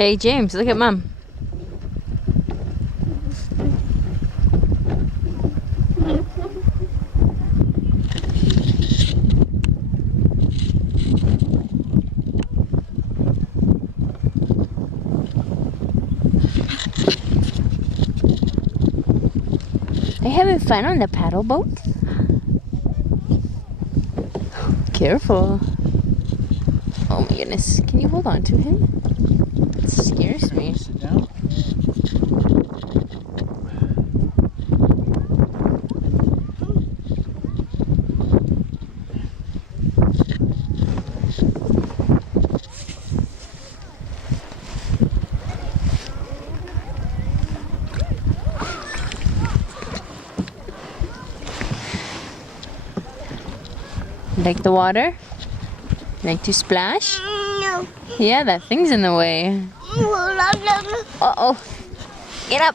Hey James, look at Mom. Are you having fun on the paddle boat? Careful. Oh my goodness. Can you hold on to him? It scares me. Sit down. Like the water? Like to splash? No. Yeah, that thing's in the way. Uh-oh. Get up.